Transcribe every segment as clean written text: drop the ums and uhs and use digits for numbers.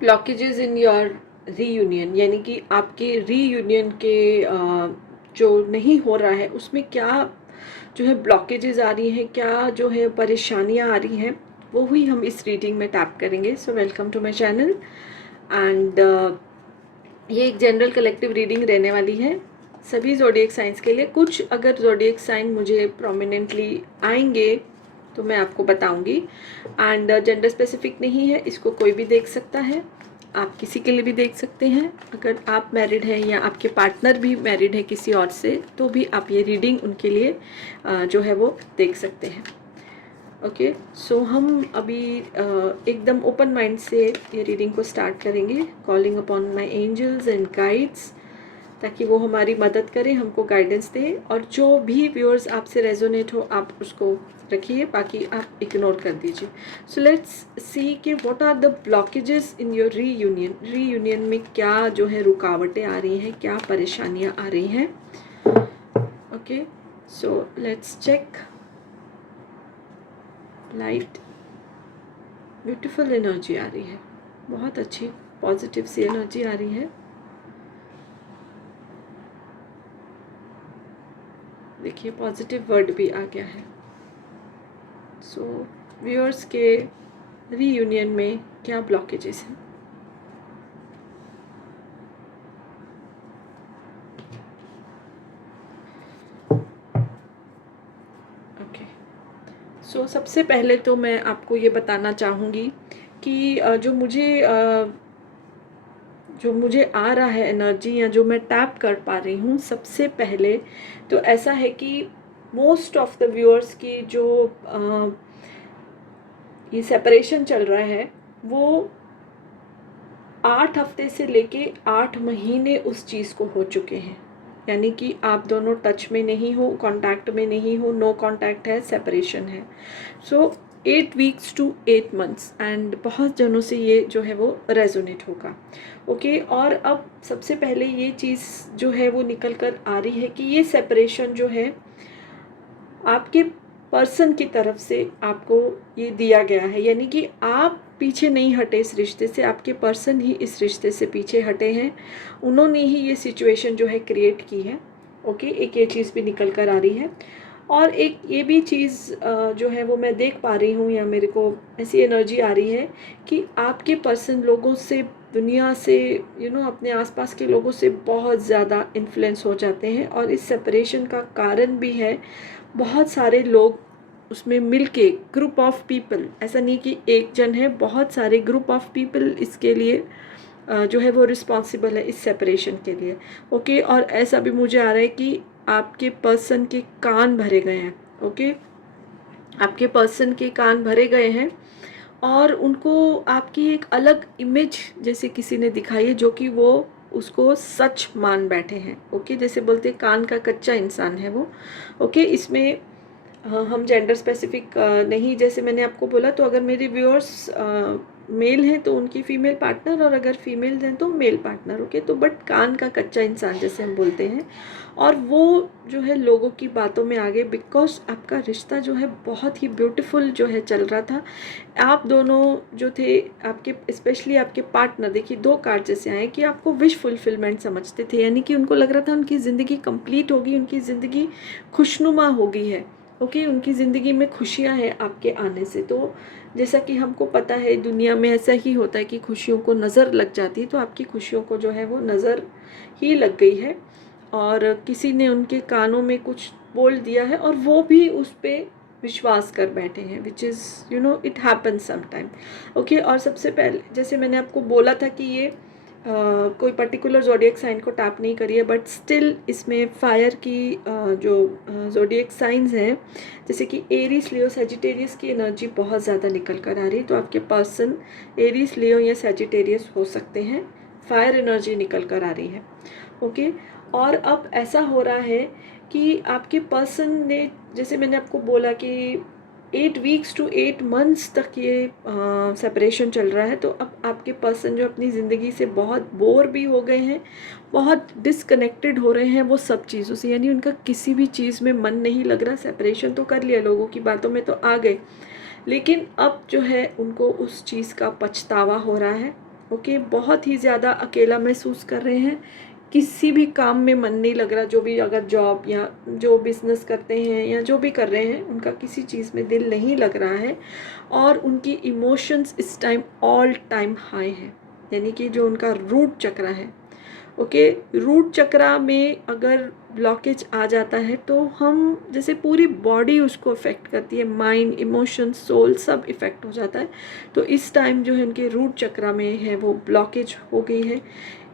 Blockages in your reunion, यानी कि आपके रीयूनियन के जो नहीं हो रहा है उसमें क्या जो है ब्लॉकेजेस आ रही हैं, क्या जो है परेशानियां आ रही हैं, वो ही हम इस रीडिंग में टैप करेंगे। So welcome to my channel and ये एक जनरल कलेक्टिव रीडिंग रहने वाली है सभी ज़ोडिएक साइंस के लिए। कुछ अगर ज़ोडिएक साइन मुझे प्रोमिनेंटली आएंगे तो मैं आपको बताऊंगी एंड जेंडर स्पेसिफिक नहीं है, इसको कोई भी देख सकता है, आप किसी के लिए भी देख सकते हैं। अगर आप मैरिड हैं या आपके पार्टनर भी मैरिड है किसी और से तो भी आप ये रीडिंग उनके लिए जो है वो देख सकते हैं। ओके, सो हम अभी एकदम ओपन माइंड से ये रीडिंग को स्टार्ट करेंगे, calling upon my angels and guides, ताकि वो हमारी मदद करें, हमको गाइडेंस दें। और जो भी व्यूअर्स आपसे रेजोनेट हो आप उसको रखिए, बाकी आप इग्नोर कर दीजिए। सो लेट्स सी कि what are the blockages in your reunion. Reunion में क्या जो है रुकावटें आ रही हैं, क्या परेशानियां आ रही हैं। Okay, so let's check. Light, beautiful energy आ रही है, बहुत अच्छी पॉजिटिव सी एनर्जी आ रही है। देखिए पॉजिटिव वर्ड भी आ गया है। सो व्यूअर्स के रीयूनियन में क्या ब्लॉकेजेस हैं। ओके, सो सबसे पहले तो मैं आपको ये बताना चाहूँगी कि जो मुझे आ रहा है एनर्जी या जो मैं टैप कर पा रही हूँ, सबसे पहले तो ऐसा है कि मोस्ट ऑफ द व्यूअर्स की जो ये सेपरेशन चल रहा है वो 8 हफ्ते से लेके 8 महीने उस चीज़ को हो चुके हैं। यानी कि आप दोनों टच में नहीं हो, कांटेक्ट में नहीं हो, नो कांटेक्ट है, सेपरेशन है। सो 8 वीक्स टू 8 मंथ्स एंड बहुत जनों से ये जो है वो रेजोनेट होगा। ओके, और अब सबसे पहले ये चीज़ जो है वो निकल कर आ रही है कि ये सेपरेशन जो है आपके पर्सन की तरफ से आपको ये दिया गया है, यानी कि आप पीछे नहीं हटे इस रिश्ते से, आपके पर्सन ही इस रिश्ते से पीछे हटे हैं, उन्होंने ही ये सिचुएशन जो है क्रिएट की है। ओके, एक ये चीज़ भी निकल कर आ रही है। और एक ये भी चीज़ जो है वो मैं देख पा रही हूँ, या मेरे को ऐसी एनर्जी आ रही है कि आपके पर्सन लोगों से, दुनिया से, अपने आसपास के लोगों से बहुत ज़्यादा इन्फ्लुएंस हो जाते हैं। और इस सेपरेशन का कारण भी है बहुत सारे लोग उसमें मिलके, ग्रुप ऑफ पीपल, ऐसा नहीं कि एक जन है, बहुत सारे ग्रुप ऑफ पीपल इसके लिए जो है वो रिस्पॉन्सिबल है इस सेपरेशन के लिए। ओके, और ऐसा भी मुझे आ रहा है कि आपके पर्सन के कान भरे गए हैं। ओके, आपके पर्सन के कान भरे गए हैं और उनको आपकी एक अलग इमेज जैसे किसी ने दिखाई है, जो कि वो उसको सच मान बैठे हैं। ओके, जैसे बोलते हैं कान का कच्चा इंसान है वो। ओके, इसमें हम जेंडर स्पेसिफिक नहीं, जैसे मैंने आपको बोला, तो अगर मेरे व्यूअर्स मेल हैं तो उनकी फीमेल पार्टनर, और अगर फीमेल हैं तो मेल पार्टनर। ओके, तो बट कान का कच्चा इंसान जैसे हम बोलते हैं, और वो जो है लोगों की बातों में आ गए बिकॉज आपका रिश्ता जो है बहुत ही ब्यूटीफुल जो है चल रहा था। आप दोनों जो थे, आपके स्पेशली आपके पार्टनर, देखिए 2 कार्ड जैसे आए कि आपको विश फुलफिलमेंट समझते थे, यानी कि उनको लग रहा था उनकी ज़िंदगी कंप्लीट होगी, उनकी ज़िंदगी खुशनुमा हो गई है। ओके, उनकी ज़िंदगी में खुशियां हैं आपके आने से। तो जैसा कि हमको पता है दुनिया में ऐसा ही होता है कि खुशियों को नज़र लग जाती है, तो आपकी खुशियों को जो है वो नज़र ही लग गई है और किसी ने उनके कानों में कुछ बोल दिया है और वो भी उस पर विश्वास कर बैठे हैं, which is it happen sometime. Okay, और सबसे पहले जैसे मैंने आपको बोला था कि ये कोई पर्टिकुलर ज़ोडिएक साइन को टैप नहीं करिए, बट स्टिल इसमें फायर की जो ज़ोडिएक साइंस हैं, जैसे कि एरीज, लियो, सजिटेरियस की एनर्जी बहुत ज़्यादा निकल कर आ रही है। तो आपके पर्सन एरीज, लियो या सजिटेरियस हो सकते हैं, फायर एनर्जी निकल कर आ रही है। ओके, और अब ऐसा हो रहा है कि आपके पर्सन ने, जैसे मैंने आपको बोला कि 8 वीक्स टू 8 मंथ्स तक ये सेपरेशन चल रहा है, तो अब आपके पर्सन जो अपनी ज़िंदगी से बहुत बोर भी हो गए हैं, बहुत डिसकनेक्टेड हो रहे हैं वो सब चीज़ों से, यानी उनका किसी भी चीज़ में मन नहीं लग रहा। सेपरेशन तो कर लिया, लोगों की बातों में तो आ गए, लेकिन अब जो है उनको उस चीज़ का पछतावा हो रहा है। ओके, बहुत ही ज़्यादा अकेला महसूस कर रहे हैं, किसी भी काम में मन नहीं लग रहा, जो भी अगर जॉब या जो बिज़नेस करते हैं या जो भी कर रहे हैं उनका किसी चीज़ में दिल नहीं लग रहा है, और उनकी इमोशंस इस टाइम ऑल टाइम हाई है, यानी कि जो उनका रूट चक्र है, ओके, रूट चक्रा में अगर ब्लॉकेज आ जाता है तो हम जैसे पूरी बॉडी उसको अफेक्ट करती है, माइंड, इमोशन, सोल सब इफ़ेक्ट हो जाता है। तो इस टाइम जो है उनके रूट चक्रा में है वो ब्लॉकेज हो गई है,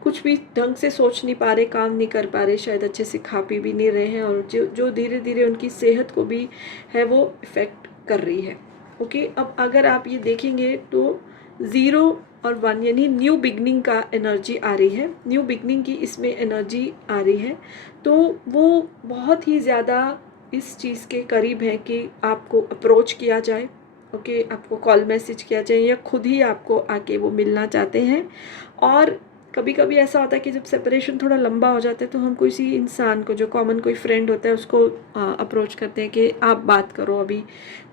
कुछ भी ढंग से सोच नहीं पा रहे, काम नहीं कर पा रहे, शायद अच्छे से खा पी भी नहीं रहे हैं, और जो धीरे धीरे उनकी सेहत को भी है वो इफ़ेक्ट कर रही है। ओके, अब अगर आप ये देखेंगे तो 0 और 1 यानी न्यू बिगनिंग का एनर्जी आ रही है, न्यू बिगनिंग की इसमें एनर्जी आ रही है। तो वो बहुत ही ज़्यादा इस चीज़ के करीब है कि आपको अप्रोच किया जाए, ओके, आपको कॉल मैसेज किया जाए, या खुद ही आपको आके वो मिलना चाहते हैं। और कभी कभी ऐसा होता है कि जब सेपरेशन थोड़ा लंबा हो जाता है तो हम किसी इंसान को, जो कॉमन कोई फ्रेंड होता है, उसको अप्रोच करते हैं कि आप बात करो, अभी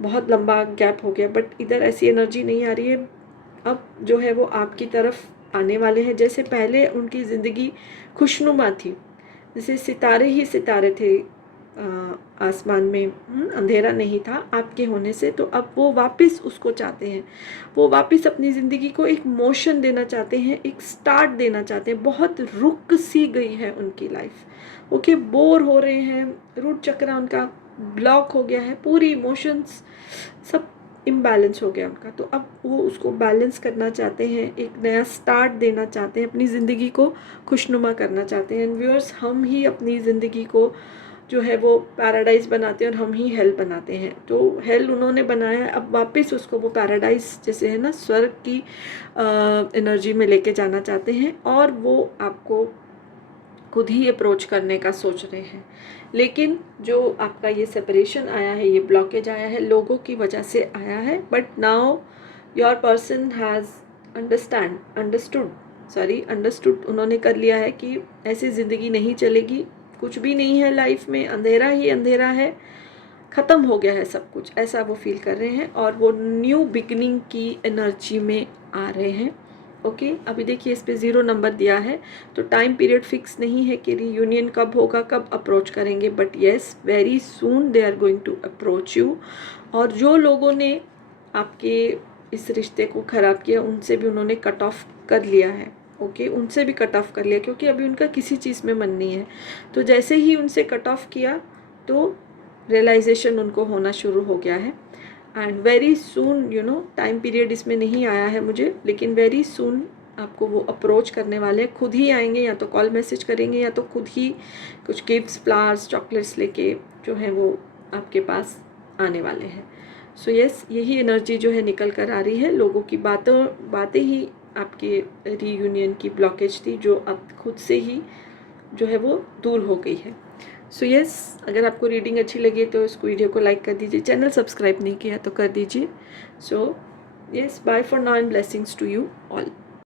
बहुत लंबा गैप हो गया। बट इधर ऐसी एनर्जी नहीं आ रही है, अब जो है वो आपकी तरफ आने वाले हैं। जैसे पहले उनकी ज़िंदगी खुशनुमा थी, जैसे सितारे ही सितारे थे आसमान में, अंधेरा नहीं था आपके होने से, तो अब वो वापस उसको चाहते हैं, वो वापस अपनी ज़िंदगी को एक मोशन देना चाहते हैं, एक स्टार्ट देना चाहते हैं। बहुत रुक सी गई है उनकी लाइफ, ओके, बोर हो रहे हैं, रूट चक्र उनका ब्लॉक हो गया है, पूरी इमोशंस सब इम्बैलेंस हो गया उनका। तो अब वो उसको बैलेंस करना चाहते हैं, एक नया स्टार्ट देना चाहते हैं, अपनी ज़िंदगी को खुशनुमा करना चाहते हैं। एंड व्यूअर्स, हम ही अपनी ज़िंदगी को जो है वो पैराडाइज़ बनाते हैं और हम ही हेल बनाते हैं। तो हेल उन्होंने बनाया है, अब वापस उसको वो पैराडाइज़ जैसे है ना, स्वर्ग की एनर्जी में लेके जाना चाहते हैं, और वो आपको खुद ही अप्रोच करने का सोच रहे हैं। लेकिन जो आपका ये सेपरेशन आया है, ये ब्लॉकेज आया है, लोगों की वजह से आया है। But now your person has understood, उन्होंने कर लिया है कि ऐसी ज़िंदगी नहीं चलेगी, कुछ भी नहीं है लाइफ में, अंधेरा ही अंधेरा है, ख़त्म हो गया है सब कुछ, ऐसा वो फील कर रहे हैं, और वो न्यू बिगनिंग की एनर्जी में आ रहे हैं। ओके, अभी देखिए इस पे 0 नंबर दिया है, तो टाइम पीरियड फिक्स नहीं है कि रीयूनियन कब होगा, कब अप्रोच करेंगे, but yes, very soon they are going to approach you. और जो लोगों ने आपके इस रिश्ते को ख़राब किया, उनसे भी उन्होंने कट ऑफ कर लिया है, ओके, उनसे भी कट ऑफ कर लिया, क्योंकि अभी उनका किसी चीज़ में मन नहीं है। तो जैसे ही उनसे कट ऑफ किया तो रियलाइजेशन उनको होना शुरू हो गया है। And very soon, you know, time period इसमें नहीं आया है मुझे, लेकिन वेरी सून आपको वो अप्रोच करने वाले हैं, खुद ही आएंगे, या तो कॉल मैसेज करेंगे, या तो खुद ही कुछ गिफ्ट्स, फ्लावर्स, चॉकलेट्स लेके जो है वो आपके पास आने वाले हैं। सो यस, यही एनर्जी जो है निकल कर आ रही है। लोगों की बातें ही आपके रीयूनियन की ब्लॉकेज थी, जो अब खुद से ही जो है वो दूर हो गई है। सो यस, अगर आपको रीडिंग अच्छी लगी तो इस वीडियो को लाइक कर दीजिए, चैनल सब्सक्राइब नहीं किया तो कर दीजिए। So yes, bye for now and blessings to you all.